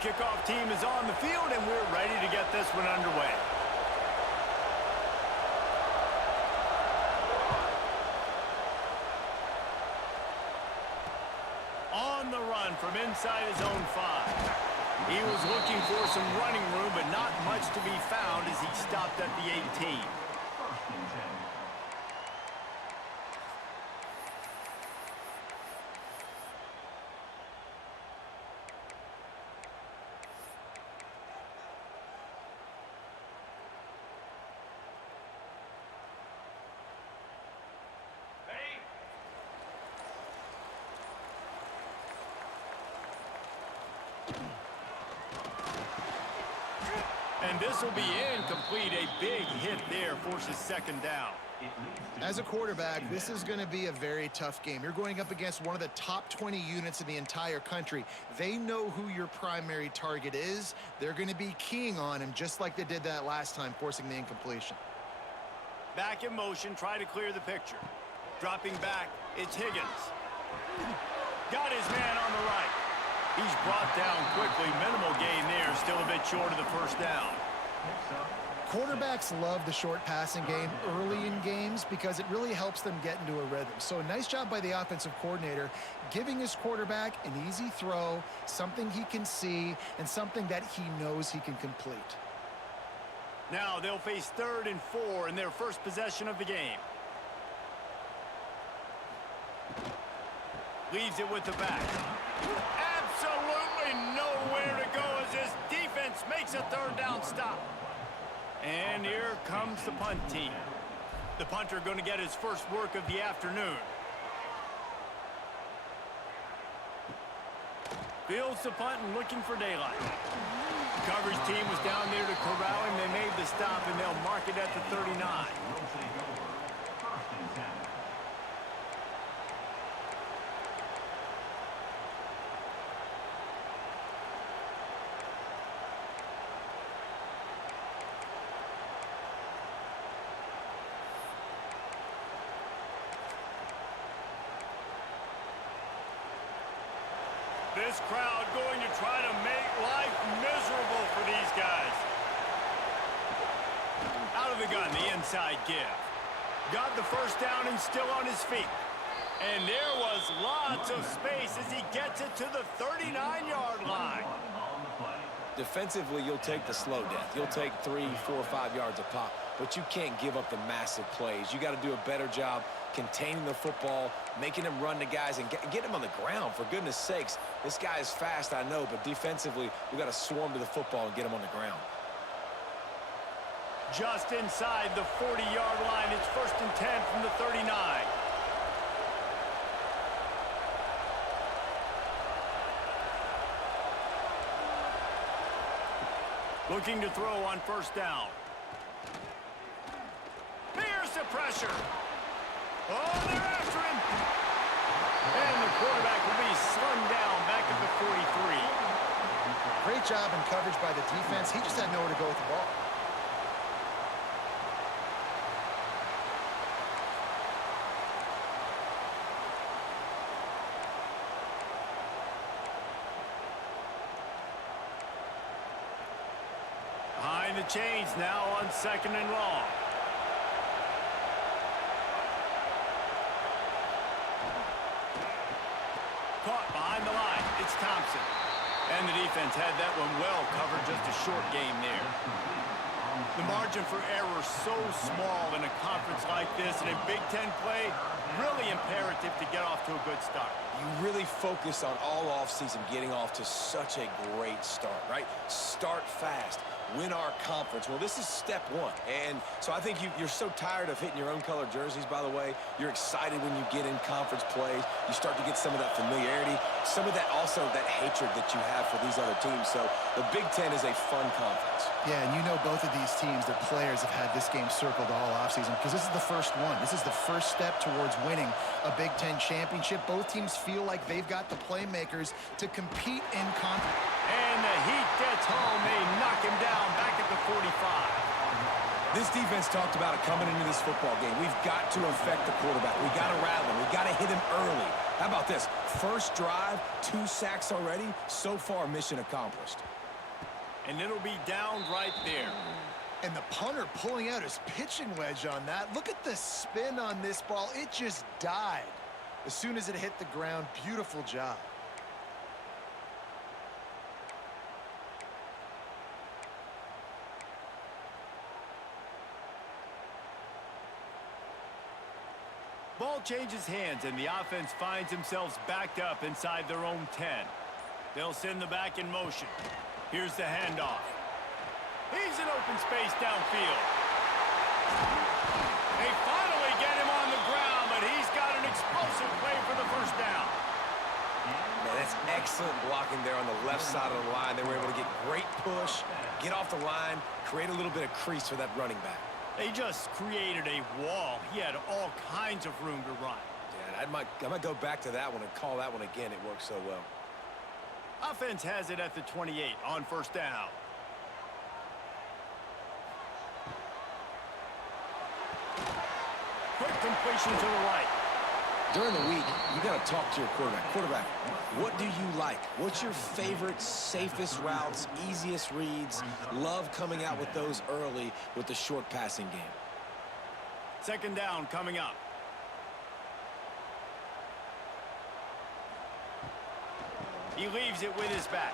kickoff team is on the field, and we're ready to get this one underway. On the run from inside his own 5. He was looking for some running room, but not much to be found as he stopped at the 18. And this will be incomplete. A big hit there forces second down. As a quarterback, this is going to be a very tough game. You're going up against one of the top 20 units in the entire country. They know who your primary target is. They're going to be keying on him just like they did that last time, forcing the incompletion. Back in motion, try to clear the picture. Dropping back, it's Higgins. Got his man on the right. He's brought down quickly. Minimal gain there. Still a bit short of the first down. Quarterbacks love the short passing game early in games because it really helps them get into a rhythm. So a nice job by the offensive coordinator giving his quarterback an easy throw, something he can see, and something that he knows he can complete. Now they'll face 3rd and 4 in their first possession of the game. Leaves it with the back. Absolutely nowhere to go as this defense makes a 3rd down stop. And here comes the punt team. The punter going to get his first work of the afternoon. Fields the punt and looking for daylight. The coverage team was down there to corral him. They made the stop, and they'll mark it at the 39. This crowd going to try to make life miserable for these guys. Out of the gun, the inside give. Got the first down and still on his feet. And there was lots of space as he gets it to the 39-yard line. Defensively, you'll take the slow death. You'll take 3, 4, 5 yards a pop, but you can't give up the massive plays. You got to do a better job containing the football, making him run to guys, and get him on the ground, for goodness sakes. This guy is fast, I know, but defensively, we got to swarm to the football and get him on the ground. Just inside the 40-yard line, it's 1st and 10 from the 39. Looking to throw on 1st down. Here's the pressure. Oh, they're after him. And the quarterback will be slung down back at the 43. Great job in coverage by the defense. He just had nowhere to go with the ball. Behind the chains now on 2nd and long. Caught behind the line. It's Thompson. And the defense had that one well covered. Just a short game there. The margin for error so small in a conference like this. And in Big Ten play, really imperative to get off to a good start. You really focus on all offseason getting off to such a great start, right? Start fast. Win our conference. Well, this is step 1. And so I think you're so tired of hitting your own color jerseys, by the way. You're excited when you get in conference plays. You start to get some of that familiarity, some of that also that hatred that you have for these other teams. So the Big Ten is a fun conference. Yeah, and you know both of these teams, their players have had this game circled all offseason because this is the first one. This is the first step towards winning a Big Ten championship. Both teams feel like they've got the playmakers to compete in conference. And the heat gets home. They knock him down back at the 45. This defense talked about it coming into this football game. We've got to affect the quarterback. We got to rattle him. We got to hit him early. How about this? First drive, 2 sacks already. So far, mission accomplished. And it'll be down right there. And the punter pulling out his pitching wedge on that. Look at the spin on this ball. It just died as soon as it hit the ground. Beautiful job. Ball changes hands, and the offense finds themselves backed up inside their own 10. They'll send the back in motion. Here's the handoff. He's in open space downfield. They finally get him on the ground, but he's got an explosive play for the first down. Man, that's excellent blocking there on the left side of the line. They were able to get great push, get off the line, create a little bit of crease for that running back. They just created a wall. He had all kinds of room to run. Yeah, I might go back to that one and call that one again. It worked so well. Offense has it at the 28 on first down. Quick completion to the right. During the week, you got to talk to your quarterback. Quarterback, what do you like? What's your favorite, safest routes, easiest reads? Love coming out with those early with the short passing game. Second down coming up. He leaves it with his back.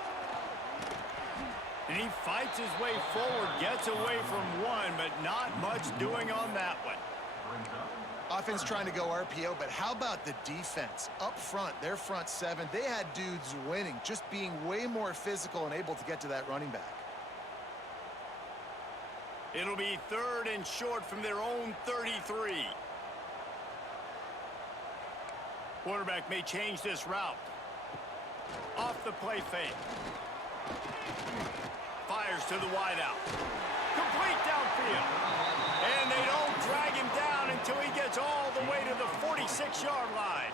And he fights his way forward, gets away from one, but not much doing on that one. Offense trying to go RPO, but how about the defense? Up front, their front 7, they had dudes winning, just being way more physical and able to get to that running back. It'll be third and short from their own 33. Quarterback may change this route. Off the play fake. Fires to the wideout. Complete downfield. And they don't drag him down until he gets all the way to the 46-yard line.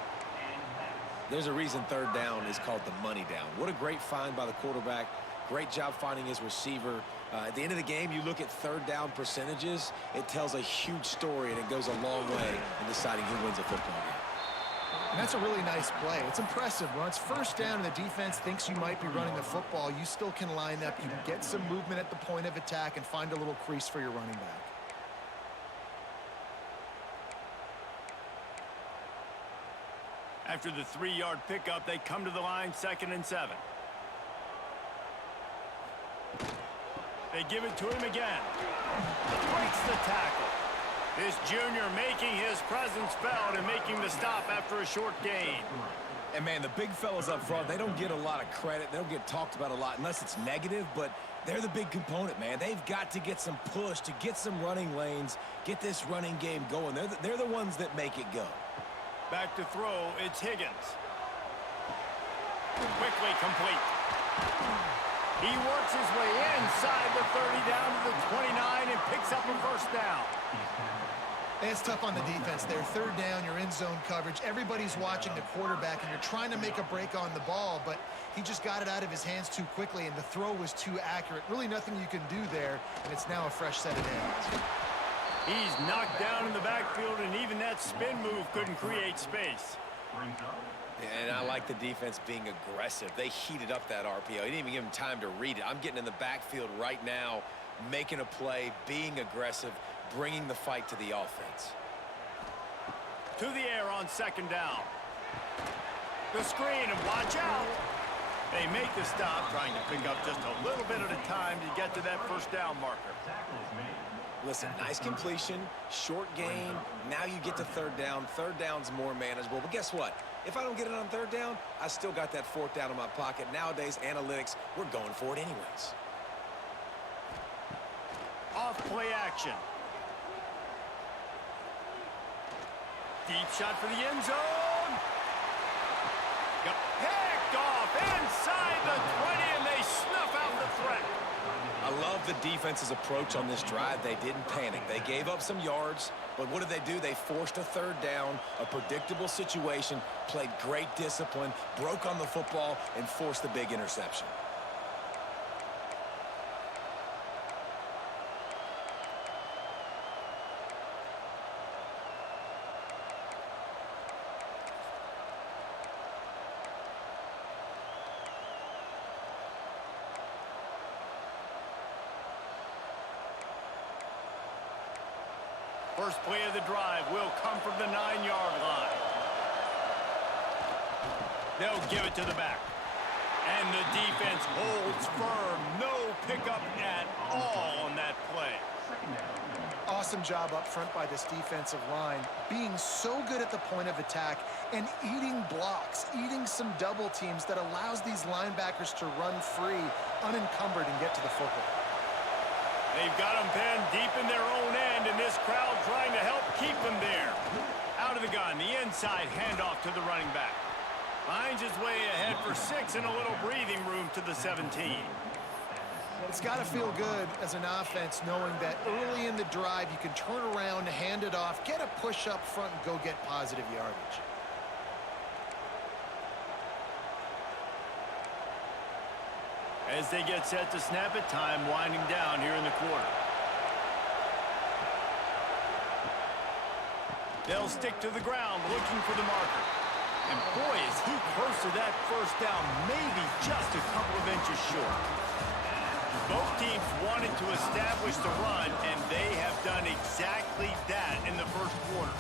There's a reason third down is called the money down. What a great find by the quarterback. Great job finding his receiver. At the end of the game, you look at third down percentages. It tells a huge story, and it goes a long way in deciding who wins a football game. And that's a really nice play. It's impressive. When it's first down and the defense thinks you might be running the football, you still can line up. You can get some movement at the point of attack and find a little crease for your running back. After the 3-yard pickup, they come to the line, 2nd and 7. They give it to him again. Breaks the tackle. This junior making his presence felt and making the stop after a short gain. And, man, the big fellas up front, they don't get a lot of credit. They don't get talked about a lot unless it's negative, but they're the big component, man. They've got to get some push, to get some running lanes, get this running game going. They're the ones that make it go. Back to throw, it's Higgins. Quickly complete. He works his way inside the 30 down to the 29 and picks up a first down. It's tough on the defense there. Third down, you're in zone coverage. Everybody's watching the quarterback, and you're trying to make a break on the ball, but he just got it out of his hands too quickly, and the throw was too accurate. Really nothing you can do there, and it's now a fresh set of downs. He's knocked down in the backfield, and even that spin move couldn't create space. And I like the defense being aggressive. They heated up that RPO. He didn't even give him time to read it. I'm getting in the backfield right now, making a play, being aggressive, bringing the fight to the offense. To the air on 2nd down. The screen, and watch out. They make the stop, trying to pick up just a little bit at a time to get to that first down marker. Listen, nice completion, short gain. Now you get to third down. Third down's more manageable. But guess what? If I don't get it on third down, I still got that 4th down in my pocket. Nowadays, analytics, we're going for it anyways. Off play action. Deep shot for the end zone. Got picked off inside the 20, and they snuff out the threat. I love the defense's approach on this drive. They didn't panic. They gave up some yards, but what did they do? They forced a third down, a predictable situation, played great discipline, broke on the football, and forced the big interception. First play of the drive will come from the 9-yard line. They'll give it to the back. And the defense holds firm. No pickup at all on that play. Awesome job up front by this defensive line, being so good at the point of attack and eating blocks, eating some double teams that allows these linebackers to run free, unencumbered, and get to the football. They've got them pinned deep in their own end, and this crowd trying to help keep them there. Out of the gun, the inside handoff to the running back. Finds his way ahead for 6 and a little breathing room to the 17. It's got to feel good as an offense knowing that early in the drive you can turn around, hand it off, get a push up front, and go get positive yardage. As they get set to snap it, time winding down here in the quarter. They'll stick to the ground looking for the marker. And boy, is he close to that first down, maybe just a couple of inches short. Both teams wanted to establish the run, and they have done exactly that in the first quarter.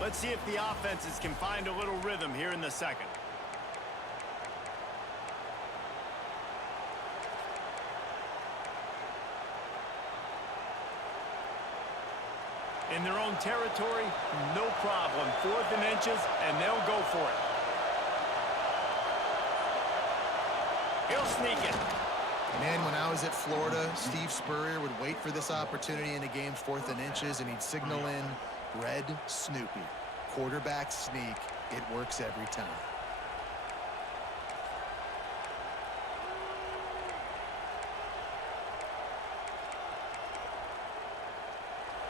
Let's see if the offenses can find a little rhythm here in the second. In their own territory, no problem. 4th and inches, and they'll go for it. He'll sneak it. Man, when I was at Florida, Steve Spurrier would wait for this opportunity in a game, 4th and inches, and he'd signal in Red Snoopy. Quarterback sneak. It works every time.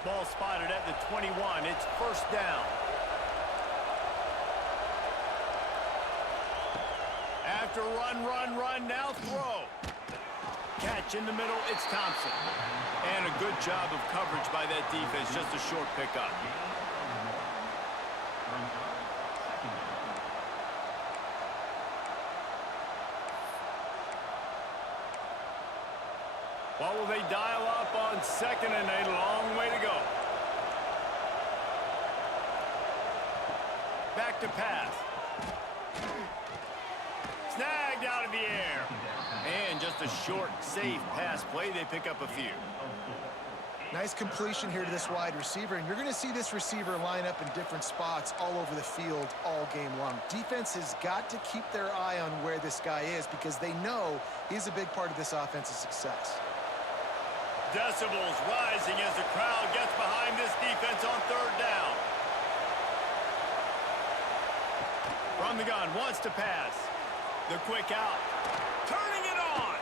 Ball spotted at the 21. It's first down. After run, now throw. Catch in the middle, it's Thompson. And a good job of coverage by that defense, just a short pickup. What will they dial up on 2nd and a long way to go? Back to pass. Snagged out of the air. And just a short, safe pass play. They pick up a few. Nice completion here to this wide receiver, and you're going to see this receiver line up in different spots all over the field all game long. Defense has got to keep their eye on where this guy is because they know he's a big part of this offense's success. Decibels rising as the crowd gets behind this defense on 3rd down. From the gun, wants to pass. The quick out. Turning it on.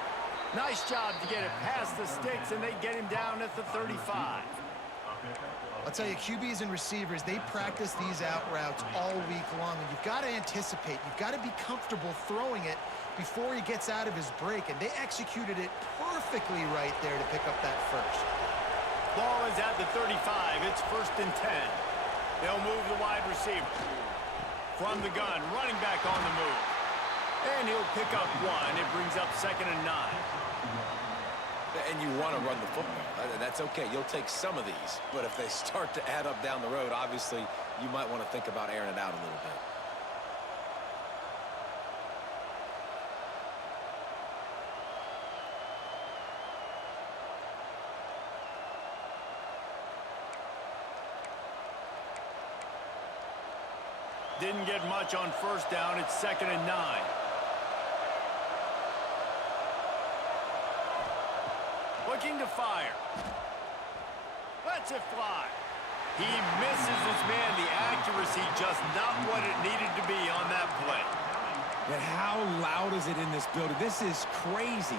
Nice job to get it past the sticks, and they get him down at the 35. I'll tell you, QBs and receivers, they practice these out routes all week long, and you've got to anticipate. You've got to be comfortable throwing it before he gets out of his break, and they executed it perfectly right there to pick up that first. Ball is at the 35. It's 1st and 10. They'll move the wide receiver. From the gun, running back on the move. And he'll pick up 1. It brings up 2nd and 9. And you want to run the football. That's okay. You'll take some of these. But if they start to add up down the road, obviously, you might want to think about airing it out a little bit. Didn't get much on 1st down. It's 2nd and 9. Looking to fire. Lets it fly. He misses his man. The accuracy just not what it needed to be on that play. And how loud is it in this building? This is crazy.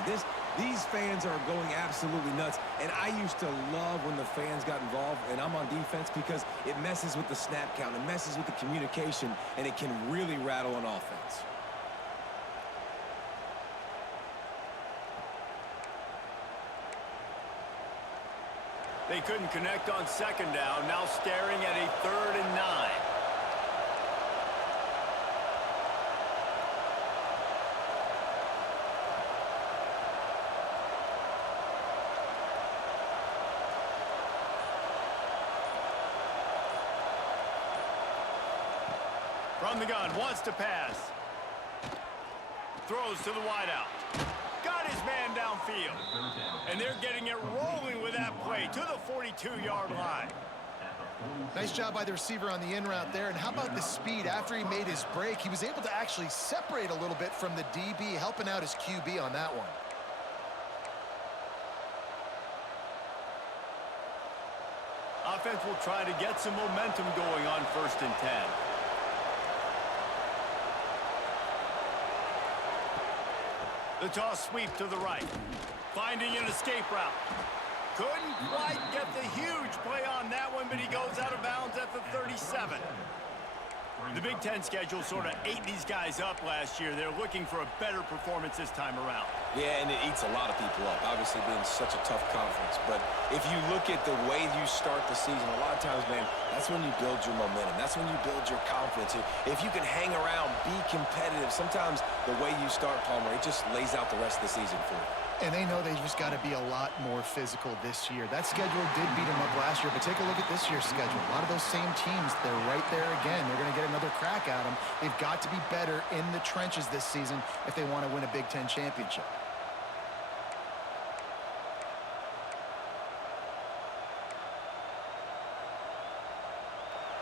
These fans are going absolutely nuts. And I used to love when the fans got involved, and I'm on defense because it messes with the snap count. It messes with the communication, and it can really rattle an offense. They couldn't connect on 2nd down. Now staring at a 3rd and 9. From the gun, wants to pass. Throws to the wideout. Got his man downfield. And they're getting it rolling with that play to the 42-yard line. Nice job by the receiver on the in route there. And how about the speed? After he made his break, he was able to actually separate a little bit from the DB, helping out his QB on that one. Offense will try to get some momentum going on 1st and 10. The toss sweep to the right. Finding an escape route. Couldn't quite get the huge play on that one, but he goes out of bounds at the 37. The Big Ten schedule sort of ate these guys up last year. They're looking for a better performance this time around. Yeah, and it eats a lot of people up, obviously being such a tough conference. But if you look at the way you start the season, a lot of times, man, that's when you build your momentum. That's when you build your confidence. If you can hang around, be competitive, sometimes the way you start, Palmer, it just lays out the rest of the season for you. And they know they just got to be a lot more physical this year. That schedule did beat them up last year, but take a look at this year's schedule. A lot of those same teams, they're right there again. They're going to get another crack at them. They've got to be better in the trenches this season if they want to win a Big Ten championship.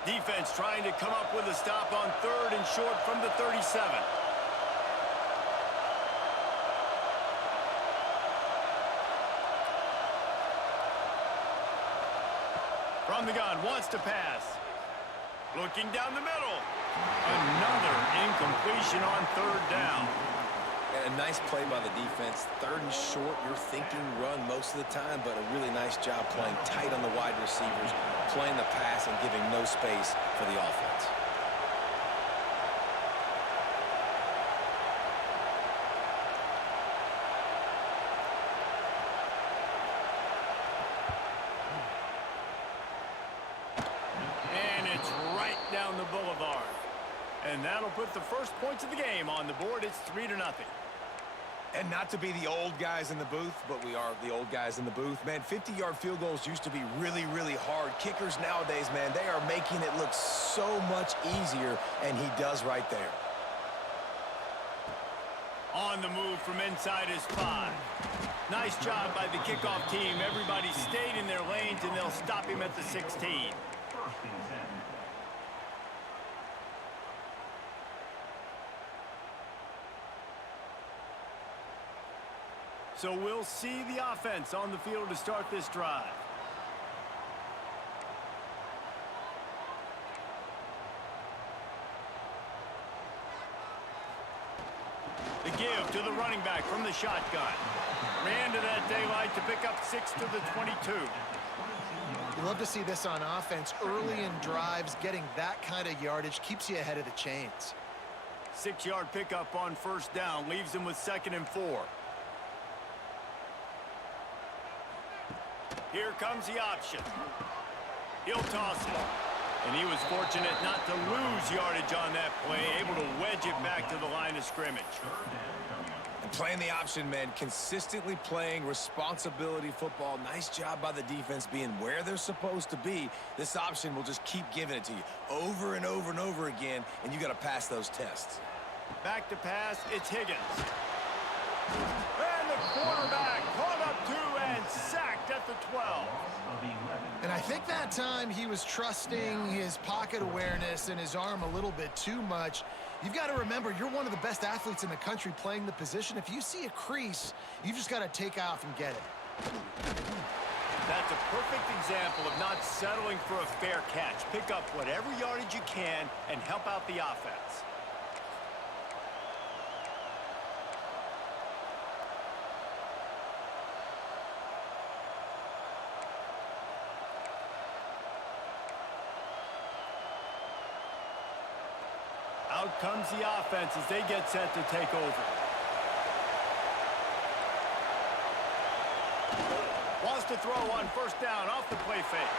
Defense trying to come up with a stop on 3rd and short from the 37. From the gun, wants to pass. Looking down the middle. Another incompletion on 3rd down. And a nice play by the defense. 3rd and short, you're thinking run most of the time, but a really nice job playing tight on the wide receivers, playing the pass and giving no space for the offense. Down the boulevard. And that'll put the first points of the game on the board. It's 3-0. And not to be the old guys in the booth, but we are the old guys in the booth. Man, 50-yard field goals used to be really, really hard. Kickers nowadays, man, they are making it look so much easier, and he does right there. On the move from inside his 5. Nice job by the kickoff team. Everybody stayed in their lanes, and they'll stop him at the 16. So we'll see the offense on the field to start this drive. The give to the running back from the shotgun. Ran to that daylight to pick up 6 to the 22. You love to see this on offense. Early in drives, getting that kind of yardage keeps you ahead of the chains. 6-yard pickup on 1st down leaves him with 2nd and 4. Here comes the option. He'll toss it. And he was fortunate not to lose yardage on that play, able to wedge it back to the line of scrimmage. And playing the option, man, consistently playing responsibility football. Nice job by the defense being where they're supposed to be. This option will just keep giving it to you over and over and over again, and you got to pass those tests. Back to pass, it's Higgins. And the quarterback caught up 2 and sacked at the 12. And I think that time he was trusting his pocket awareness and his arm a little bit too much. You've got to remember, you're one of the best athletes in the country playing the position. If you see a crease, you just got to take off and get it. That's a perfect example of not settling for a fair catch. Pick up whatever yardage you can and help out the offense. Out comes the offense as they get set to take over. Wants to throw on 1st down off the play fake.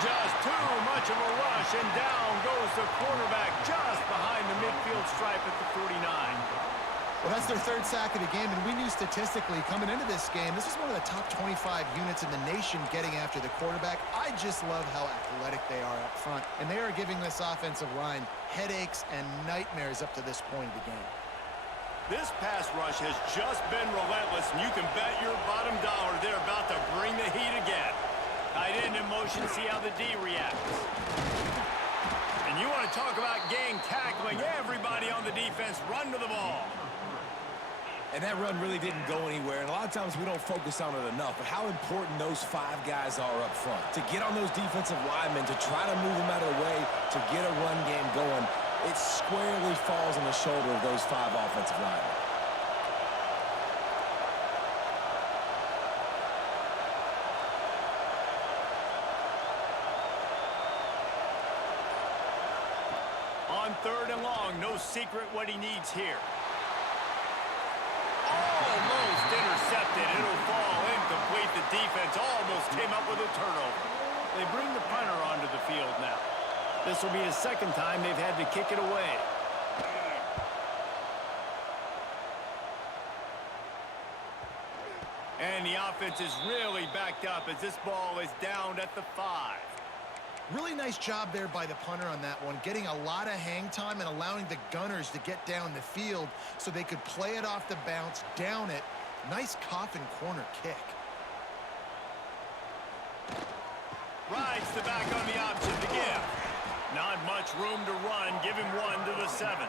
Just too much of a rush, and down goes the quarterback just behind the midfield stripe at the 49. Well, that's their third sack of the game, and we knew statistically coming into this game, this is one of the top 25 units in the nation getting after the quarterback. I just love how athletic they are up front, and they are giving this offensive line headaches and nightmares up to this point of the game. This pass rush has just been relentless, and you can bet your bottom dollar they're about to bring the heat again. Tight end in motion, see how the D reacts. And you want to talk about gang tackling, everybody on the defense run to the ball. And that run really didn't go anywhere, and a lot of times we don't focus on it enough, but how important those 5 guys are up front. To get on those defensive linemen, to try to move them out of the way, to get a run game going, it squarely falls on the shoulder of those 5 offensive linemen. On 3rd and long, no secret what he needs here. Almost intercepted. It'll fall incomplete. The defense almost came up with a turnover. They bring the punter onto the field now. This will be the second time they've had to kick it away. And the offense is really backed up as this ball is down at the 5. Really nice job there by the punter on that one, getting a lot of hang time and allowing the gunners to get down the field so they could play it off the bounce, down it. Nice coffin corner kick. Rides the back on the option to give. Not much room to run. Give him 1 to the 7.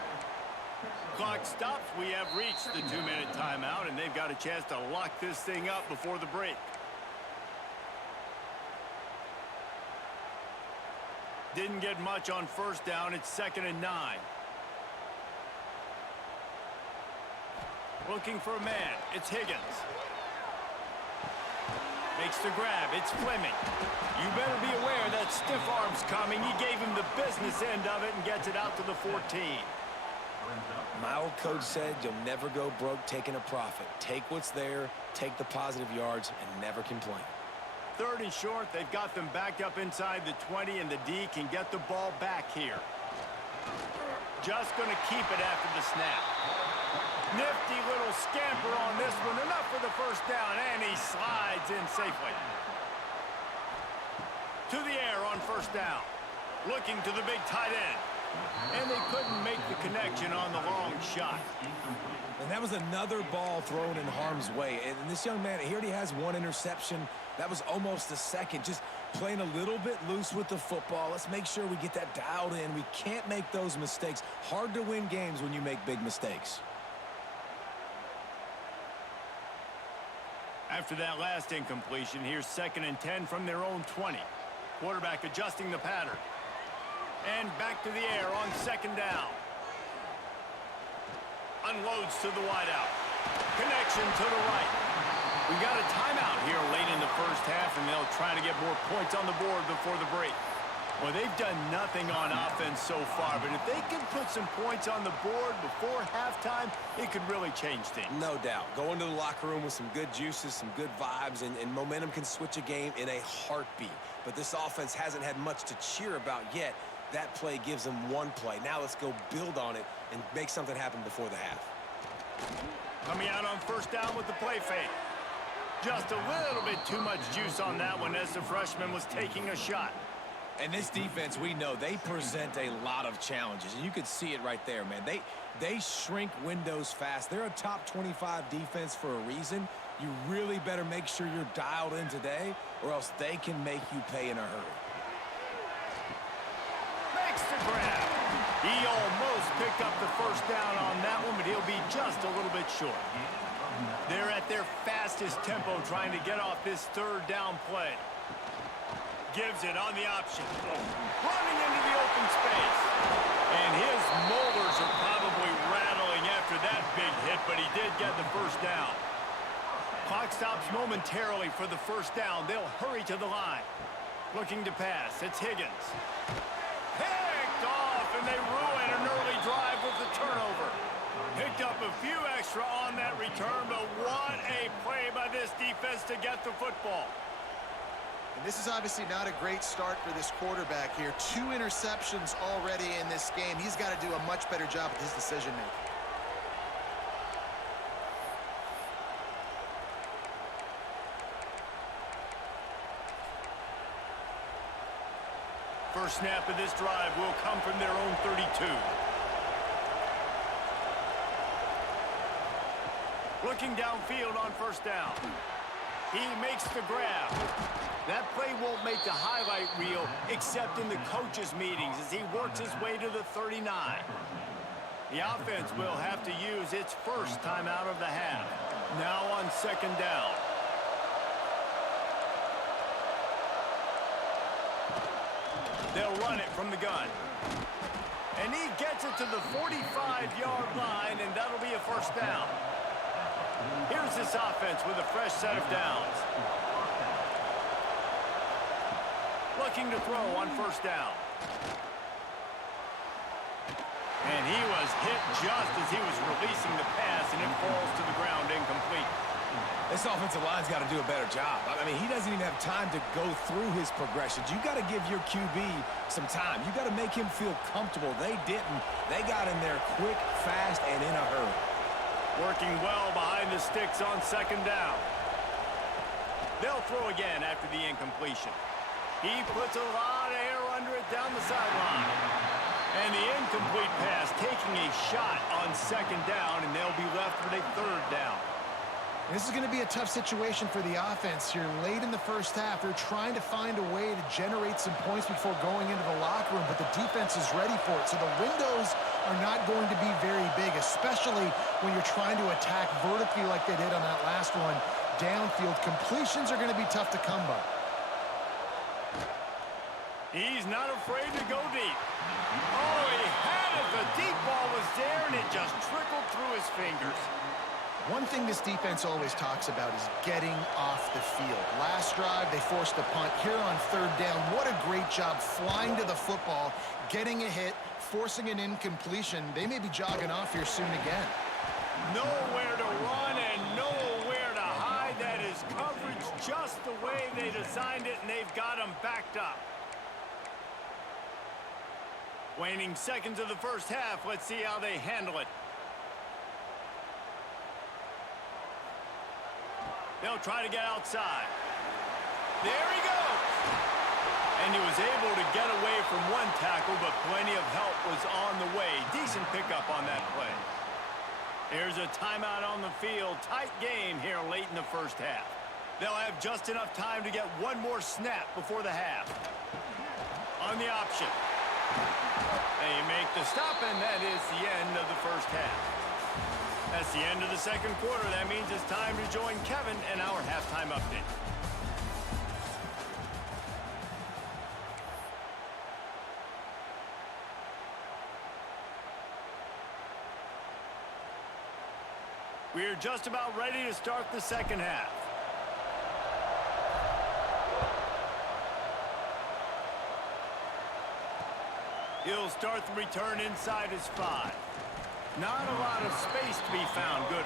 Clock stops. We have reached the 2-minute timeout, and they've got a chance to lock this thing up before the break. Didn't get much on 1st down. It's 2nd and 9. Looking for a man. It's Higgins. Makes the grab. It's Fleming. You better be aware that stiff arm's coming. He gave him the business end of it and gets it out to the 14. My old coach said you'll never go broke taking a profit. Take what's there, take the positive yards, and never complain. 3rd and short. They've got them backed up inside the 20, and the D can get the ball back here. Just going to keep it after the snap. Nifty little scamper on this one. Enough for the 1st down, and he slides in safely. To the air on 1st down. Looking to the big tight end. And they couldn't make the connection on the long shot. And that was another ball thrown in harm's way. And this young man, he already has 1 interception. That was almost a second. Just playing a little bit loose with the football. Let's make sure we get that dialed in. We can't make those mistakes. Hard to win games when you make big mistakes. After that last incompletion, here's 2nd and 10 from their own 20. Quarterback adjusting the pattern. And back to the air on 2nd down. Unloads to the wideout. Connection to the right. We got a timeout here late in the 1st half, and they'll try to get more points on the board before the break. Well, they've done nothing on offense so far, but if they can put some points on the board before halftime, it could really change things. No doubt. Go into the locker room with some good juices, some good vibes, and momentum can switch a game in a heartbeat. But this offense hasn't had much to cheer about yet. That play gives them 1 play. Now let's go build on it and make something happen before the half. Coming out on 1st down with the play fake. Just a little bit too much juice on that one as the freshman was taking a shot. And this defense, we know, they present a lot of challenges. And you could see it right there, man. They shrink windows fast. They're a top 25 defense for a reason. You really better make sure you're dialed in today, or else they can make you pay in a hurry. Makes the grab. He almost picked up the 1st down on that one, but he'll be just a little bit short. They're at their fastest tempo trying to get off this 3rd down play. Gives it on the option. Running into the open space. And his molars are probably rattling after that big hit, but he did get the 1st down. Clock stops momentarily for the 1st down. They'll hurry to the line. Looking to pass. It's Higgins. Picked off, and they ruin an early drive with the turnover. Picked up a few extra on that return, but what a play by this defense to get the football. And this is obviously not a great start for this quarterback here. 2 interceptions already in this game. He's got to do a much better job with his decision-making. First snap of this drive will come from their own 32. Looking downfield on first down. He makes the grab. That play won't make the highlight reel except in the coaches' meetings as he works his way to the 39. The offense will have to use its first timeout of the half. Now on second down. They'll run it from the gun. And he gets it to the 45-yard line, and that'll be a first down. Here's this offense with a fresh set of downs. Looking to throw on first down. And he was hit just as he was releasing the pass, and it falls to the ground incomplete. This offensive line's got to do a better job. I mean, he doesn't even have time to go through his progressions. You got to give your QB some time. You got to make him feel comfortable. They didn't. They got in there quick, fast, and in a hurry. Working well behind the sticks on second down. They'll throw again after the incompletion. He puts a lot of air under it down the sideline. And the incomplete pass taking a shot on second down, and they'll be left with a third down. This is going to be a tough situation for the offense here. Late in the first half, they're trying to find a way to generate some points before going into the locker room, but the defense is ready for it. So the windows are not going to be very big, especially when you're trying to attack vertically like they did on that last one. Downfield completions are going to be tough to come by. He's not afraid to go deep. Oh, he had it. The deep ball was there, and it just trickled through his fingers. One thing this defense always talks about is getting off the field. Last drive, they forced a punt. Here on third down, what a great job flying to the football, getting a hit, forcing an incompletion. They may be jogging off here soon again. Nowhere to run and nowhere to hide. That is coverage just the way they designed it, and they've got him backed up. Waning seconds of the first half. Let's see how they handle it. They'll try to get outside. There he goes. And he was able to get away from one tackle, but plenty of help was on the way. Decent pickup on that play. Here's a timeout on the field. Tight game here late in the first half. They'll have just enough time to get one more snap before the half. On the option. They make the stop, and that is the end of the first half. That's the end of the second quarter. That means it's time to join Kevin in our halftime update. We're just about ready to start the second half. He'll start the return inside his 5. Not a lot of space to be found. Good.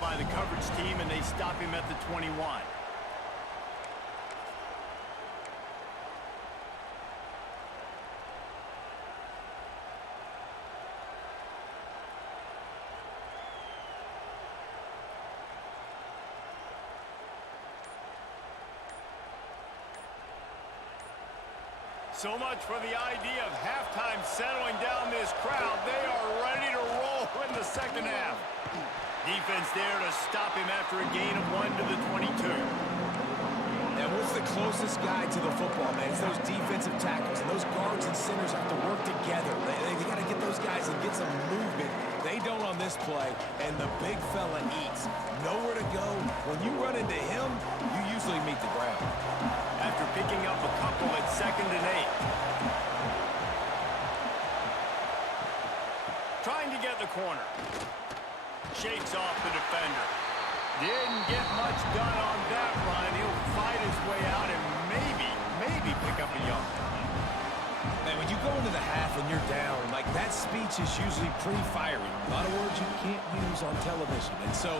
By the coverage team, and they stop him at the 21. So much for the idea of halftime settling down this crowd. They are ready to roll in the second half. Defense there to stop him after a gain of 1 to the 22. Now, what's the closest guy to the football, man? It's those defensive tackles, and those guards and centers have to work together. They got to get those guys and get some movement. They don't on this play, and the big fella eats. Nowhere to go. When you run into him, you usually meet the ground. After picking up a couple at 2nd and 8. Trying to get the corner. Shakes off the defender. Didn't get much done on that run. He'll fight his way out and maybe pick up a yard. Man, when you go into the half and you're down, like, that speech is usually pretty fiery. A lot of words you can't use on television. And so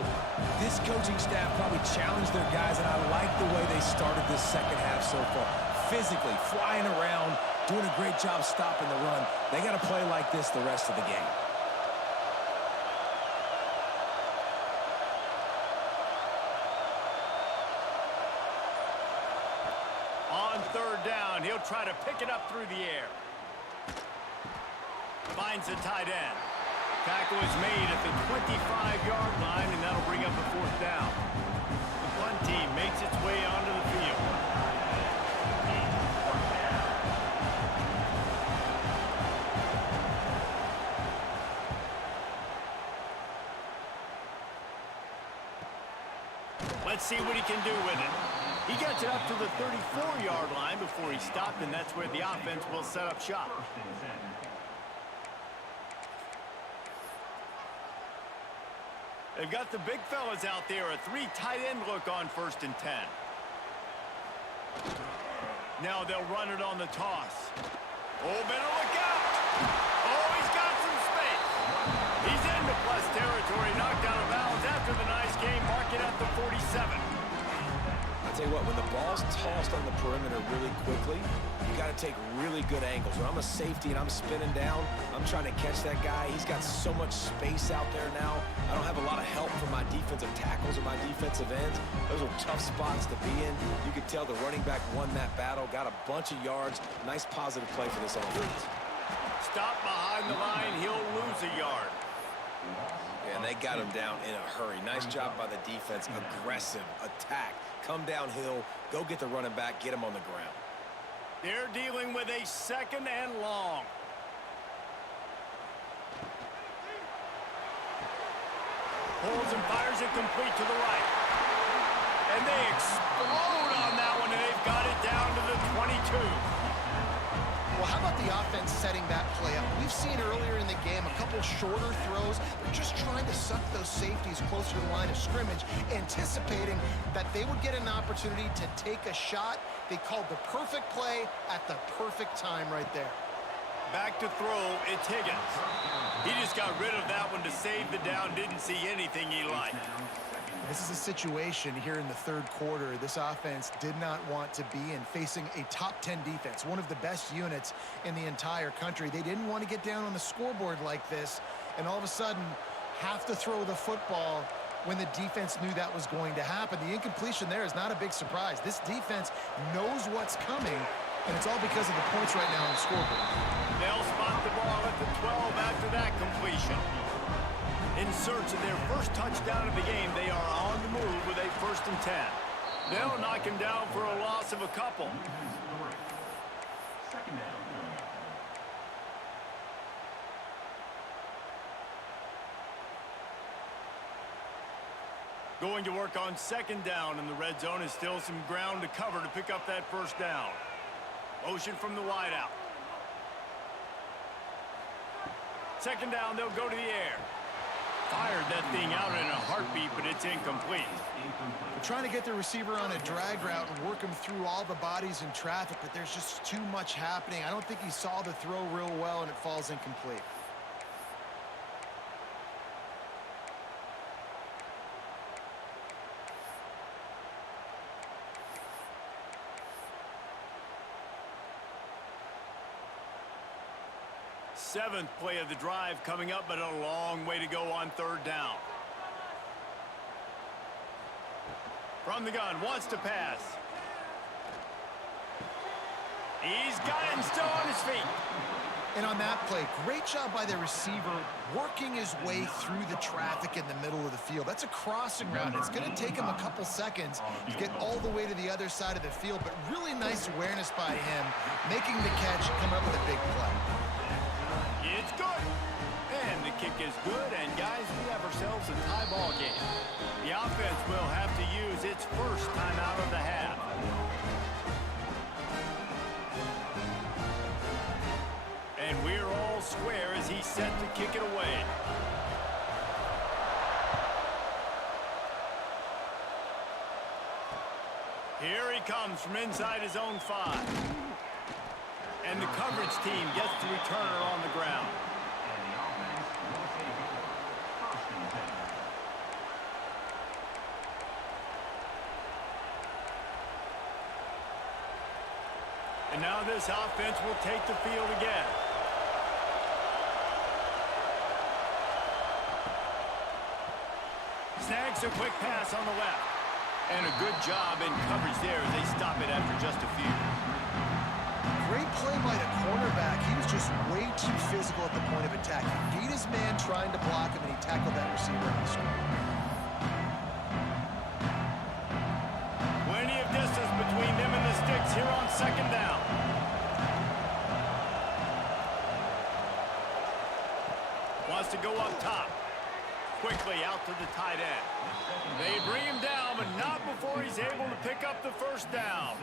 this coaching staff probably challenged their guys, and I like the way they started this second half so far. Physically, flying around, doing a great job stopping the run. They got to play like this the rest of the game. On third down, he'll try to pick it up through the air. Finds the tight end. Tackle is made at the 25-yard line, and that'll bring up a fourth down. The punt team makes its way onto the field. Let's see what he can do with it. He gets it up to the 34-yard line before he stopped, and that's where the offense will set up shop. They've got the big fellas out there, a three tight end look on 1st and 10. Now they'll run it on the toss. Oh, better look out. Oh, he's got some space. He's into plus territory, knocked out of bounds after the nice game, mark it at the 47. I'll tell you what, when the ball's tossed on the perimeter really quickly, you got to take really good angles. When I'm a safety and I'm spinning down, I'm trying to catch that guy. He's got so much space out there now. I don't have a lot of help from my defensive tackles or my defensive ends. Those are tough spots to be in. You could tell the running back won that battle, got a bunch of yards. Nice positive play for this offense. Stop behind the line, he'll lose a yard. And they got him down in a hurry. Nice job by the defense. Aggressive attack. Come downhill, go get the running back, get him on the ground. They're dealing with a 2nd and long. Pulls and fires it complete to the right. And they explode on that one, and they've got it down to the 22. Well, how about the offense setting that play up? We've seen earlier in the game a couple shorter throws. They're just trying to suck those safeties closer to the line of scrimmage, anticipating that they would get an opportunity to take a shot. They called the perfect play at the perfect time right there. Back to throw, it's Higgins. He just got rid of that one to save the down, didn't see anything he liked. This is a situation here in the third quarter this offense did not want to be in, facing a top 10 defense, one of the best units in the entire country. They didn't want to get down on the scoreboard like this, and all of a sudden have to throw the football when the defense knew that was going to happen. The incompletion there is not a big surprise. This defense knows what's coming, and it's all because of the points right now on the scoreboard. They'll spot the ball at the 12 after that completion. In search of their first touchdown of the game, they are on the move with a 1st and 10. They'll knock him down for a loss of a couple. Going to work on 2nd down, and the red zone is still some ground to cover to pick up that 1st down. Motion from the wideout. 2nd down, they'll go to the air. Fired that thing out in a heartbeat, but it's incomplete. They're trying to get the receiver on a drag route and work him through all the bodies in traffic, but there's just too much happening. I don't think he saw the throw real well, and it falls incomplete. Seventh play of the drive coming up, but a long way to go on 3rd down. From the gun, wants to pass. He's got him still on his feet. And on that play, great job by the receiver working his way through the traffic in the middle of the field. That's a crossing route. It's going to take him a couple seconds to get all the way to the other side of the field, but really nice awareness by him, making the catch, coming up with a big play. It's good. And the kick is good, and guys, we have ourselves a tie ball game. The offense will have to use its first time out of the half. And we're all square as he's set to kick it away. Here he comes from inside his own 5. And the coverage team gets the returner on the ground. And now this offense will take the field again. Snags a quick pass on the left. And a good job in coverage there as they stop it after just a few. Great play by the cornerback. He was just way too physical at the point of attack. He beat his man trying to block him, and he tackled that receiver on the screen. Plenty of distance between them and the sticks here on second down. Wants to go up top. Quickly out to the tight end. They bring him down, but not before he's able to pick up the first down.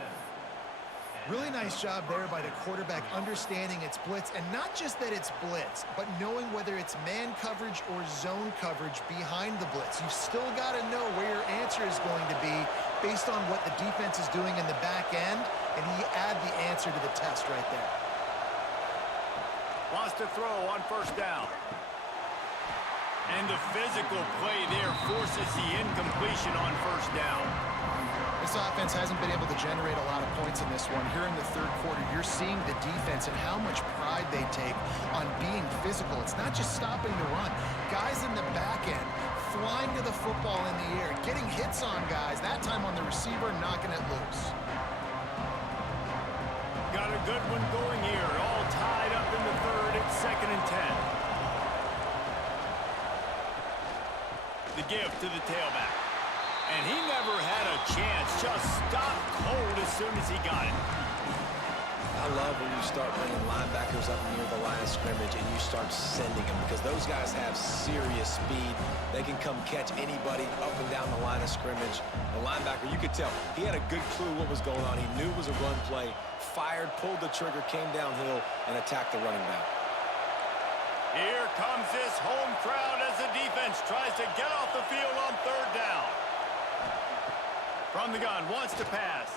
Really nice job there by the quarterback understanding it's blitz, and not just that it's blitz, but knowing whether it's man coverage or zone coverage behind the blitz. You've still got to know where your answer is going to be based on what the defense is doing in the back end, and he add the answer to the test right there. Wants to throw on first down. And the physical play there forces the incompletion on first down. This offense hasn't been able to generate a lot of points in this one. Here in the third quarter, you're seeing the defense and how much pride they take on being physical. It's not just stopping the run. Guys in the back end flying to the football in the air, getting hits on guys, that time on the receiver, knocking it loose. Got a good one going here. All tied up in the third. It's 2nd and 10. The give to the tailback. And he never had a chance. Just stopped cold as soon as he got it. I love when you start bringing linebackers up near the line of scrimmage and you start sending them, because those guys have serious speed. They can come catch anybody up and down the line of scrimmage. The linebacker, you could tell, he had a good clue what was going on. He knew it was a run play, fired, pulled the trigger, came downhill, and attacked the running back. Here comes this home crowd as the defense tries to get off the field on third down. From the gun, wants to pass.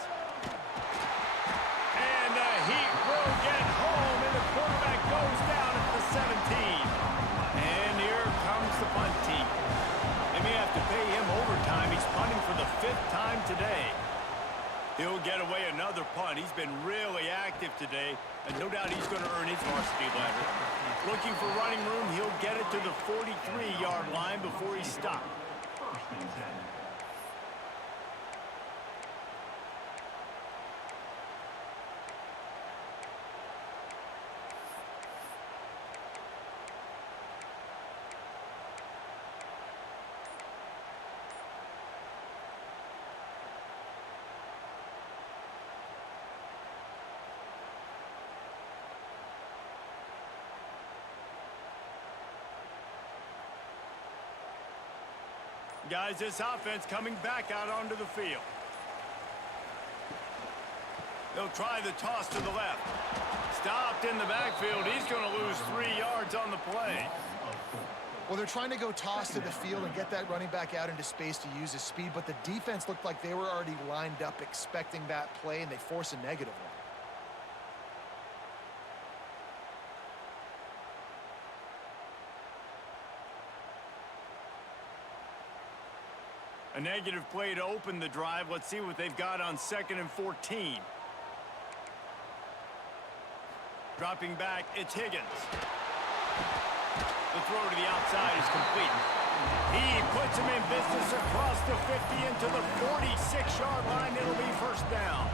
And the heat will get home, and the quarterback goes down at the 17. And here comes the punt team. They may have to pay him overtime. He's punting for the 5th time today. He'll get away another punt. He's been really active today, and no doubt he's going to earn his varsity ladder. Looking for running room, he'll get it to the 43-yard line before he's stopped. Guys, this offense coming back out onto the field. They'll try the toss to the left. Stopped in the backfield. He's going to lose 3 yards on the play. Well, they're trying to go toss to the field and get that running back out into space to use his speed, but the defense looked like they were already lined up expecting that play, and they force a negative one. A negative play to open the drive. Let's see what they've got on 2nd and 14. Dropping back, it's Higgins. The throw to the outside is complete. He puts him in business across the 50 into the 46-yard line. It'll be first down.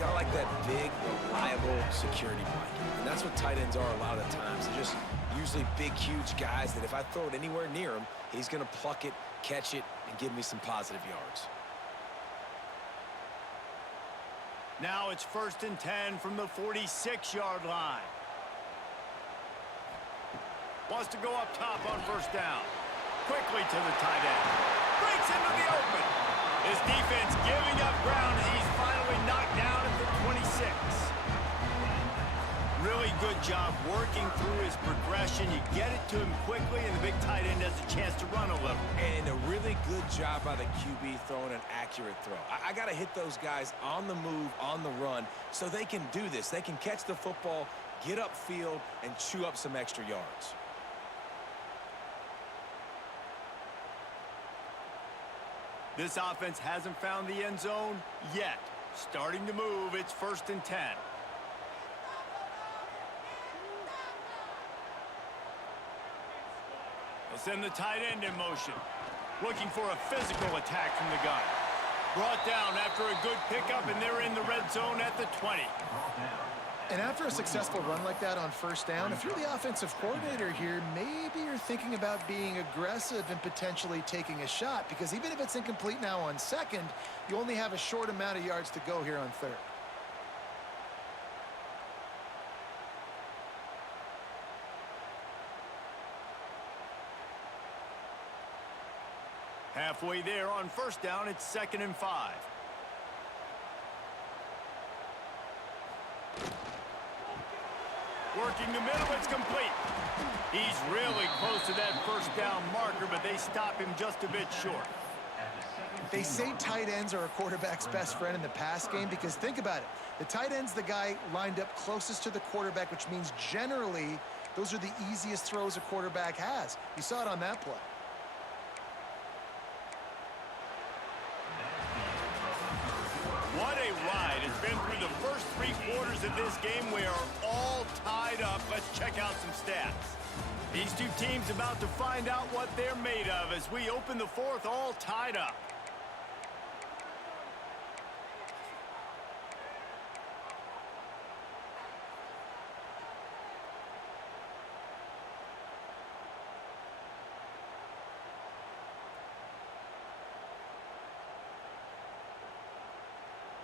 Got like that big, reliable security blanket. And that's what tight ends are a lot of the times. They're just usually big, huge guys that if I throw it anywhere near him, he's going to pluck it, catch it, and give me some positive yards. Now it's 1st and 10 from the 46-yard line. Wants to go up top on first down. Quickly to the tight end. Breaks into the open. His defense giving up ground. He's finally knocked down at the 26. Really good job working through his progression. You get it to him quickly, and the big tight end has a chance to run a little. And a really good job by the QB throwing an accurate throw. I got to hit those guys on the move, on the run, so they can do this. They can catch the football, get upfield, and chew up some extra yards. This offense hasn't found the end zone yet. Starting to move, it's 1st and 10. They'll send the tight end in motion. Looking for a physical attack from the gun. Brought down after a good pickup, and they're in the red zone at the 20. And after a successful run like that on 1st down, if you're the offensive coordinator here, maybe you're thinking about being aggressive and potentially taking a shot, because even if it's incomplete now on 2nd, you only have a short amount of yards to go here on 3rd. Halfway there on 1st down, it's 2nd and 5. Working the middle, it's complete. He's really close to that 1st down marker, but they stop him just a bit short. They say tight ends are a quarterback's best friend in the pass game because think about it. The tight end's the guy lined up closest to the quarterback, which means generally those are the easiest throws a quarterback has. You saw it on that play. What a ride. It's been through the first 3 quarters of this game. We are all tied up. Let's check out some stats. These two teams about to find out what they're made of as we open the 4th all tied up.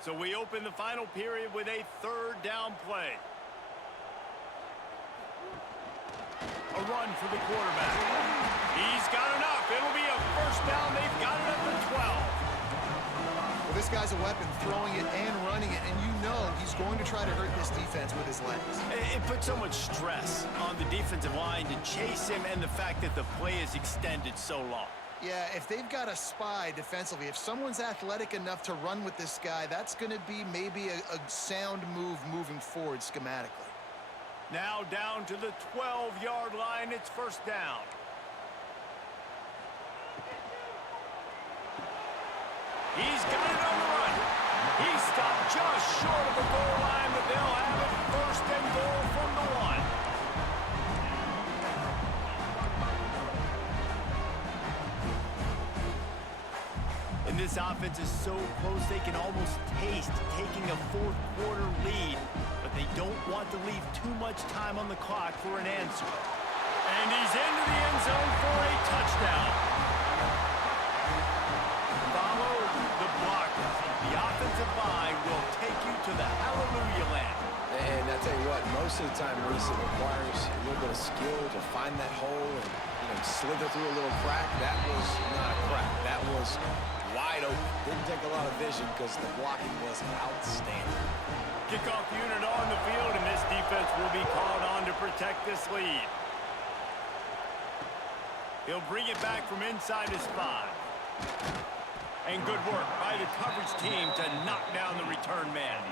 So we open the final period with a 3rd down play. A run for the quarterback. He's got enough. It'll be a 1st down. They've got it at the 12. Well, this guy's a weapon, throwing it and running it, and you know he's going to try to hurt this defense with his legs. It puts so much stress on the defensive line to chase him, and the fact that the play is extended so long. Yeah, if they've got a spy defensively, if someone's athletic enough to run with this guy, that's going to be maybe a sound move moving forward schematically. Now down to the 12-yard line, it's 1st down. He's got it on the run. He stopped just short of the goal line, but they'll have it 1st and goal from the 1. And this offense is so close they can almost taste taking a 4th quarter lead, but they don't want to leave too much time on the clock for an answer. And he's into the end zone for a touchdown. Follow the blockers. The offensive line will take you to the hallelujah land. And I tell you what, most of the time, Reese, it requires a little bit of skill to find that hole and slither through a little crack. That was not a crack. That was wide open. Didn't take a lot of vision because the blocking was outstanding. Kickoff unit on the field, and this defense will be called on to protect this lead. He'll bring it back from inside his 5. And good work by the coverage team to knock down the return man.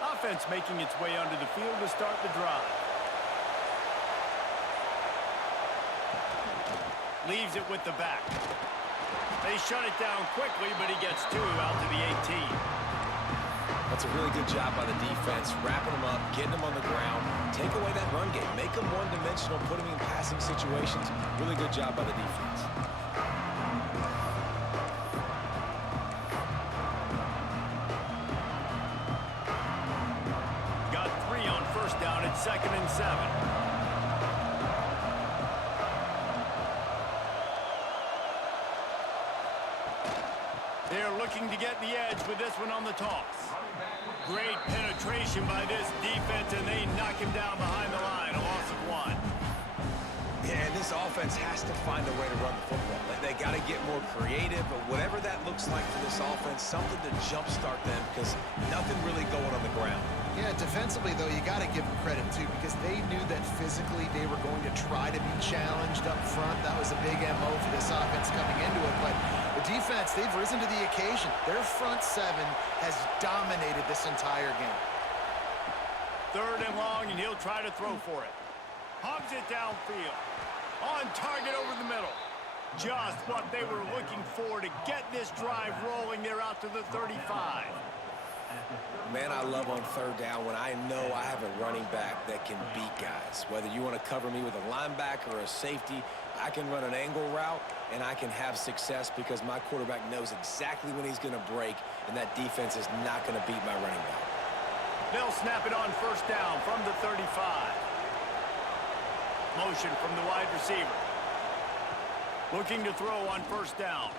Offense making its way onto the field to start the drive. Leaves it with the back. They shut it down quickly, but he gets 2 out to the 18. That's a really good job by the defense, wrapping them up, getting them on the ground, take away that run game, make them one-dimensional, put them in passing situations. Really good job by the defense. Got 3 on 1st down at 2nd and 7. They're looking to get the edge with this one on the toss. Great penetration by this defense, and they knock him down behind the line. A loss of 1. this offense has to find a way to run the football. They got to get more creative, but whatever that looks like for this offense, something to jumpstart them because nothing really going on the ground. Yeah, defensively, though, you got to give them credit, too, because they knew that physically they were going to try to be challenged up front. That was a big MO for this offense coming into it. But the defense, they've risen to the occasion. Their front seven has dominated this entire game. 3rd and long, and he'll try to throw for it. Hogs it downfield. On target over the middle. Just what they were looking for to get this drive rolling. They're out to the 35. Man, I love on 3rd down when I know I have a running back that can beat guys. Whether you want to cover me with a linebacker or a safety, I can run an angle route, and I can have success because my quarterback knows exactly when he's going to break, and that defense is not going to beat my running back. They'll snap it on 1st down from the 35. Motion from the wide receiver. Looking to throw on 1st down.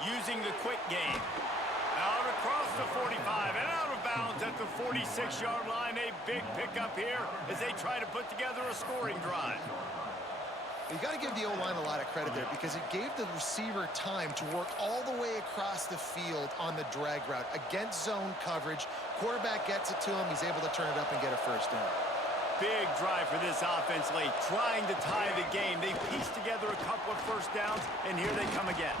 Using the quick game. Out across the 45 and out of bounds at the 46-yard line. A big pickup here as they try to put together a scoring drive. You got to give the O-line a lot of credit there because it gave the receiver time to work all the way across the field on the drag route against zone coverage. Quarterback gets it to him. He's able to turn it up and get a 1st down. Big drive for this offense late, trying to tie the game. They pieced together a couple of 1st downs, and here they come again.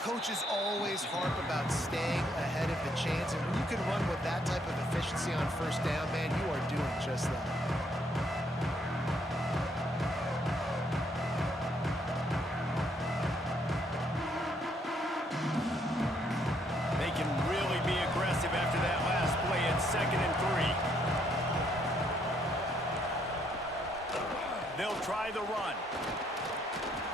Coaches always harp about staying ahead of the chains, and when you can run with that type of efficiency on 1st down, man, you are doing just that. They can really be aggressive after that last play at 2nd and 3. They'll try the run.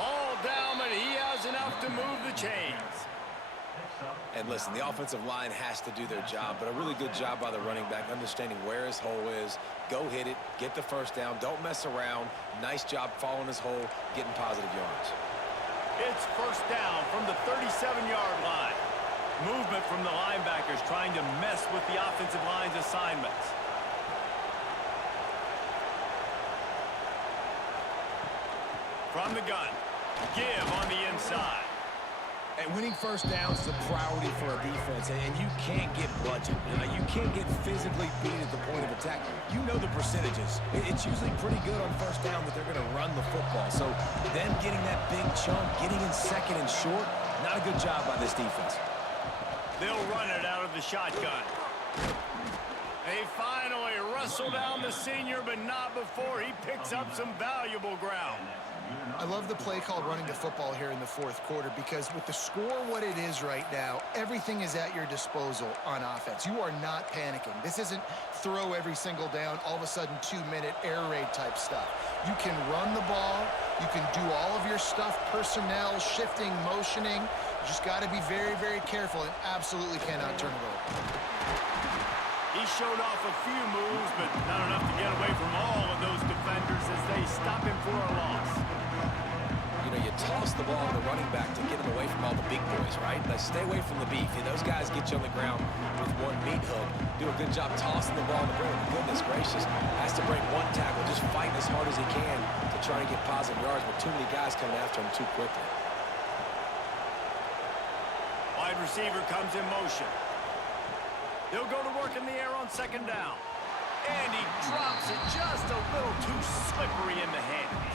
All down, but he has enough to move the chains. And listen, the offensive line has to do their job, but a really good job by the running back, understanding where his hole is. Go hit it, get the 1st down, don't mess around. Nice job following his hole, getting positive yards. It's 1st down from the 37-yard line. Movement from the linebackers trying to mess with the offensive line's assignments. From the gun, give on the inside. And winning 1st downs is a priority for a defense, and you can't get bludgeoned. You can't get physically beat at the point of attack. You know the percentages. It's usually pretty good on 1st down that they're going to run the football. So them getting that big chunk, getting in 2nd and short, not a good job by this defense. They'll run it out of the shotgun. They finally wrestle down the senior, but not before he picks up some valuable ground. I love the play called running the football here in the 4th quarter because with the score what it is right now, everything is at your disposal on offense. You are not panicking. This isn't throw every single down, all of a sudden 2-minute air raid type stuff. You can run the ball. You can do all of your stuff, personnel, shifting, motioning. You just got to be very, very careful and absolutely cannot turn it over. He showed off a few moves, but not enough to get away from all of those defenders as they stop him for a loss. You toss the ball to the running back to get him away from all the big boys, right? Like, stay away from the beef. Those guys get you on the ground with one meat hook. Do a good job tossing the ball to the ground. Goodness gracious. Has to break one tackle, just fighting as hard as he can to try to get positive yards, but too many guys coming after him too quickly. Wide receiver comes in motion. They'll go to work in the air on 2nd down. And he drops it just a little too slippery in the hands.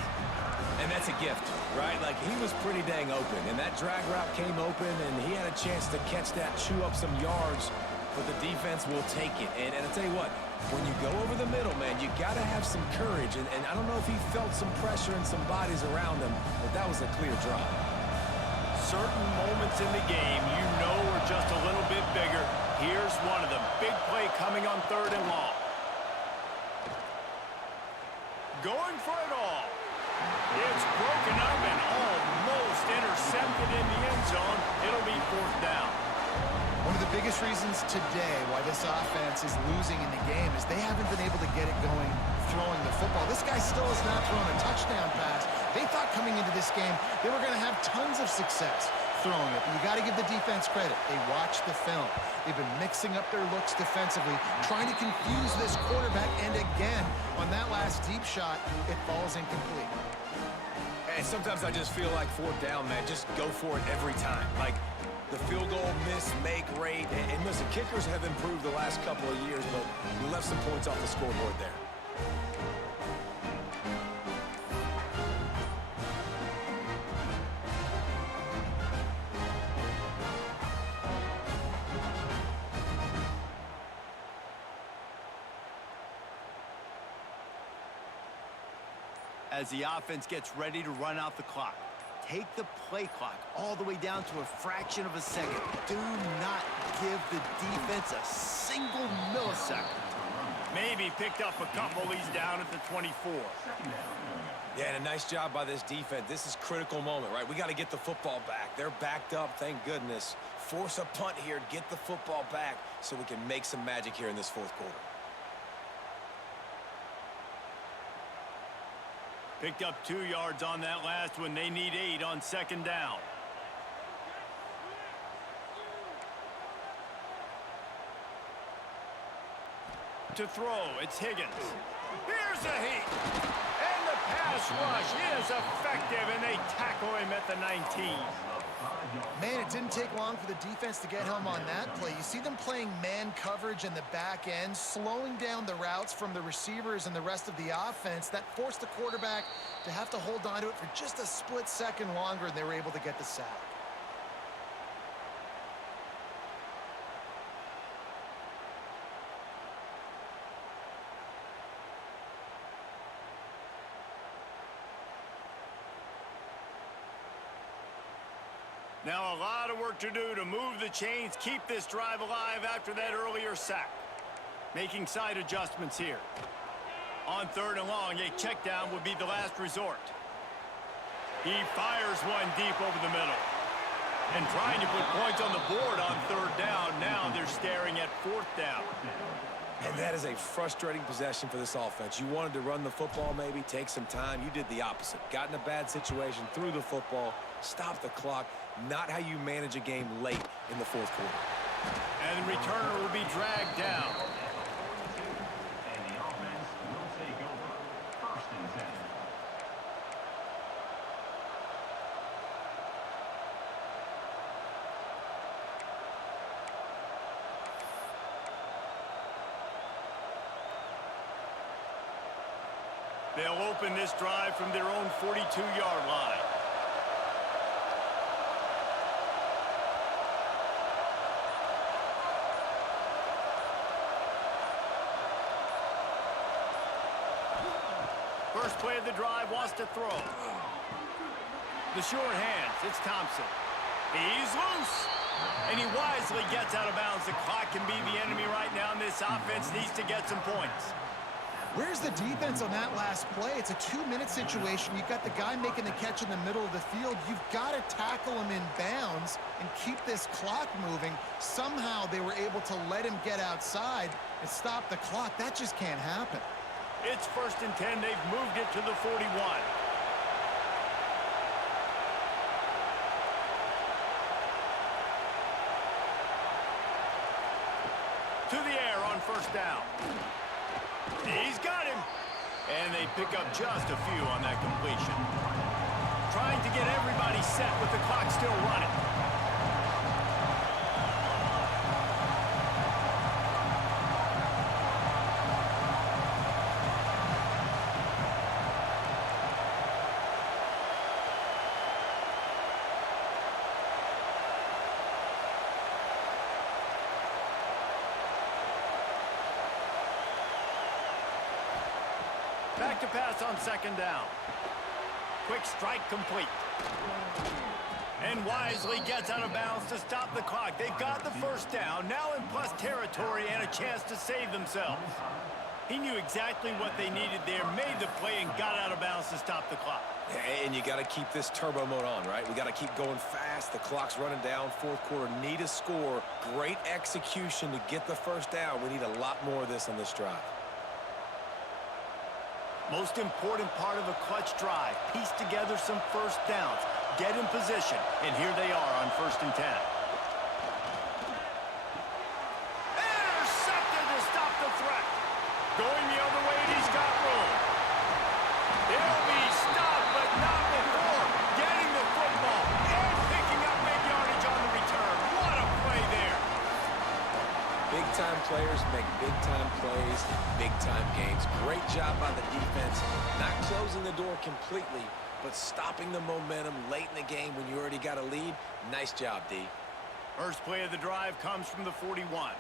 And that's a gift, right? Like, he was pretty dang open, and that drag route came open, and he had a chance to catch that, chew up some yards, but the defense will take it. And I'll tell you what, when you go over the middle, man, you got to have some courage, and I don't know if he felt some pressure and some bodies around him, but that was a clear drop. Certain moments in the game you know are just a little bit bigger. Here's one of them. Big play coming on 3rd and long. Going for it all. It's broken up and almost intercepted in the end zone. It'll be 4th down. One of the biggest reasons today why this offense is losing in the game is they haven't been able to get it going throwing the football. This guy still has not thrown a touchdown pass. They thought coming into this game they were going to have tons of success throwing it. But you got to give the defense credit. They watch the film. They've been mixing up their looks defensively, trying to confuse this quarterback. And again, on that last deep shot, it falls incomplete. And sometimes I just feel like fourth down, man, just go for it every time. Like the field goal miss, make rate. And listen, kickers have improved the last couple of years, but we left some points off the scoreboard there. As the offense gets ready to run out the clock, take the play clock all the way down to a fraction of a second. Do not give the defense a single millisecond. Maybe picked up a couple. He's down at the 24. Yeah, and a nice job by this defense. This is a critical moment, right? We got to get the football back. They're backed up, thank goodness. Force a punt here, get the football back so we can make some magic here in this fourth quarter. Picked up 2 yards on that last one. They need 8 on second down. To throw, it's Higgins. Here's a heat. And the pass rush is effective, and they tackle him at the 19. Man, it didn't take long for the defense to get home on that play. You see them playing man coverage in the back end, slowing down the routes from the receivers and the rest of the offense. That forced the quarterback to have to hold on to it for just a split second longer, and they were able to get the sack. Now a lot of work to do to move the chains, keep this drive alive after that earlier sack. Making side adjustments here. On third and long, a check down would be the last resort. He fires one deep over the middle. And trying to put points on the board on third down. Now they're staring at fourth down. And that is a frustrating possession for this offense. You wanted to run the football, maybe take some time. You did the opposite. Got in a bad situation, threw the football, stopped the clock. Not how you manage a game late in the fourth quarter. And the returner will be dragged down. And the offense will take over 1st and 10. They'll open this drive from their own 42-yard line. First play of the drive, wants to throw. The short hands, it's Thompson. He's loose. And he wisely gets out of bounds. The clock can be the enemy right now, and this offense needs to get some points. Where's the defense on that last play? It's a 2-minute situation. You've got the guy making the catch in the middle of the field. You've got to tackle him in bounds and keep this clock moving. Somehow they were able to let him get outside and stop the clock. That just can't happen. It's 1st and 10. They've moved it to the 41. To the air on first down. He's got him. And they pick up just a few on that completion. Trying to get everybody set with the clock still running. Back to pass on second down. Quick strike complete. And wisely gets out of bounds to stop the clock. They've got the first down, now in plus territory and a chance to save themselves. He knew exactly what they needed there, made the play, and got out of bounds to stop the clock. And you got to keep this turbo mode on, right? We got to keep going fast. The clock's running down. Fourth quarter, need a score. Great execution to get the first down. We need a lot more of this on this drive. Most important part of a clutch drive, piece together some first downs. get in position. And here they are on 1st and 10. Intercepted to stop the threat. Going the other way, and he's got room. He'll be stopped, but not before getting the football and picking up big yardage on the return. What a play there. Big-time players make big-time plays, big-time games. Great job by the defense, not closing the door completely, but stopping the momentum late in the game when you already got a lead. Nice job, D. First play of the drive comes from the 41.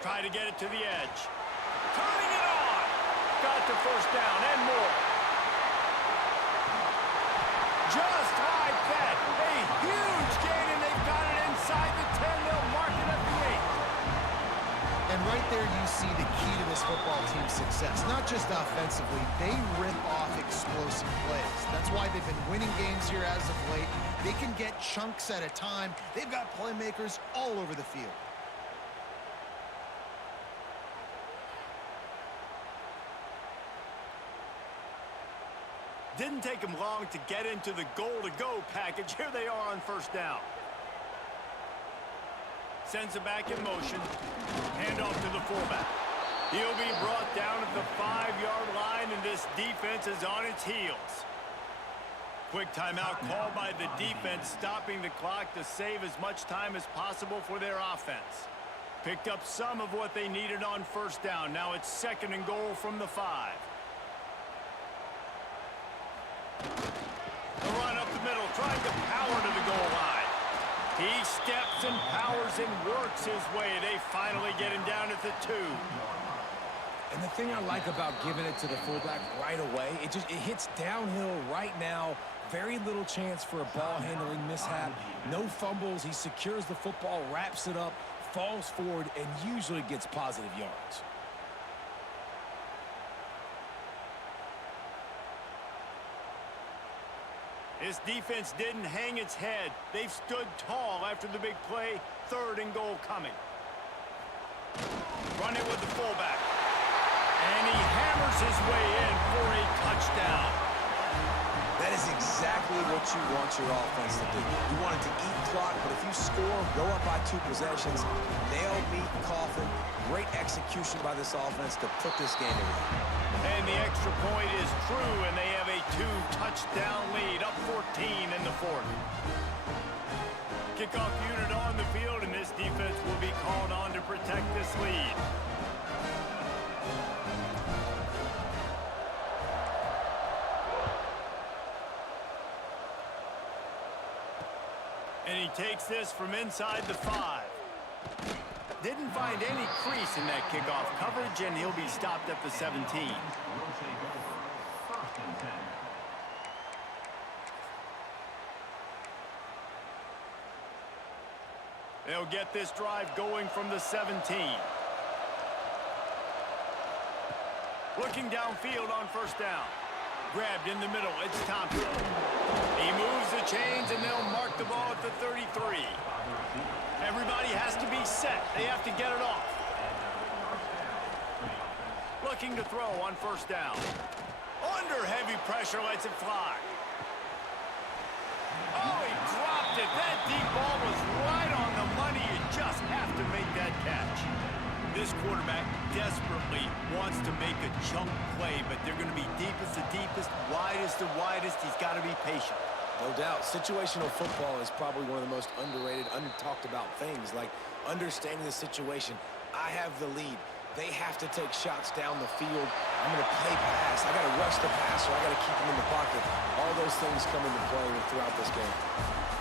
Try to get it to the edge. Turning it on. Got the first down and more. Just like that. A huge gain, and they've got it inside the 10. They'll mark it at the 8. And right there you see the key to this football team's success. Not just offensively, they rip off explosive plays. That's why they've been winning games here as of late. They can get chunks at a time. They've got playmakers all over the field. Didn't take them long to get into the goal-to-go package. Here they are on 1st down. Sends it back in motion. Handoff to the fullback. He'll be brought down at the 5-yard line, and this defense is on its heels. Quick timeout called by the defense, stopping the clock to save as much time as possible for their offense. Picked up some of what they needed on 1st down. Now it's 2nd and goal from the 5. The run up the middle, trying to power to the goal line. He steps and powers and works his way. They finally get him down at the 2. And the thing I like about giving it to the fullback right away, it hits downhill right now. Very little chance for a ball handling mishap. No fumbles. He secures the football, wraps it up, falls forward, and usually gets positive yards. This defense didn't hang its head. They've stood tall after the big play. 3rd and goal coming. Run it with the fullback. And he hammers his way in for a touchdown. That is exactly what you want your offense to do. You want it to eat clock, but if you score, go up by 2 possessions, nail, meet, coffin. Great execution by this offense to put this game away. And the extra point is true, and they have a 2-touchdown lead, up 14 in the 4th. Kickoff unit on the field, and this defense will be called on to protect this lead. And he takes this from inside the 5. Didn't find any crease in that kickoff coverage, and he'll be stopped at the 17. Will take over 1st and 10. They'll get this drive going from the 17. Looking downfield on 1st down. Grabbed in the middle. It's Thompson. He moves the chains, and they'll mark the ball at the 33. Everybody has to be set. They have to get it off. Looking to throw on 1st down. Under heavy pressure, lets it fly. Oh, he dropped it. That deep ball was right on the money. You just have to make that catch. This quarterback desperately wants to make a chunk play, but they're going to be deepest to deepest, widest to widest. He's got to be patient. No doubt. Situational football is probably one of the most underrated, untalked about things, like understanding the situation. I have the lead. They have to take shots down the field. I'm going to play pass. I got to rush the passer. I got to keep him in the pocket. All those things come into play throughout this game.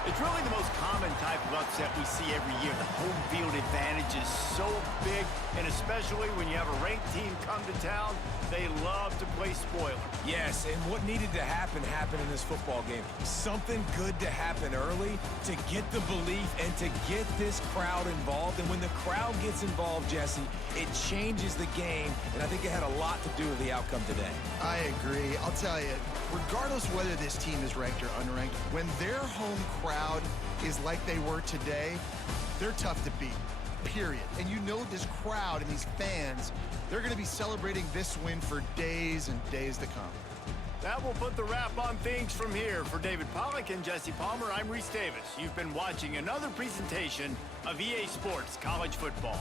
It's really the most common type of upset we see every year. The home field advantage is so big, and especially when you have a ranked team come to town, they love to play spoiler. Yes, and what needed to happen happened in this football game. Something good to happen early to get the belief and to get this crowd involved. And when the crowd gets involved, Jesse, it changes the game, and I think it had a lot to do with the outcome today. I agree. I'll tell you, regardless whether this team is ranked or unranked, when their home crowd is like they were today, they're tough to beat, period. And you know this crowd and these fans, they're going to be celebrating this win for days and days to come. That will put the wrap on things from here. For David Pollack and Jesse Palmer, I'm Reese Davis. You've been watching another presentation of EA Sports College Football.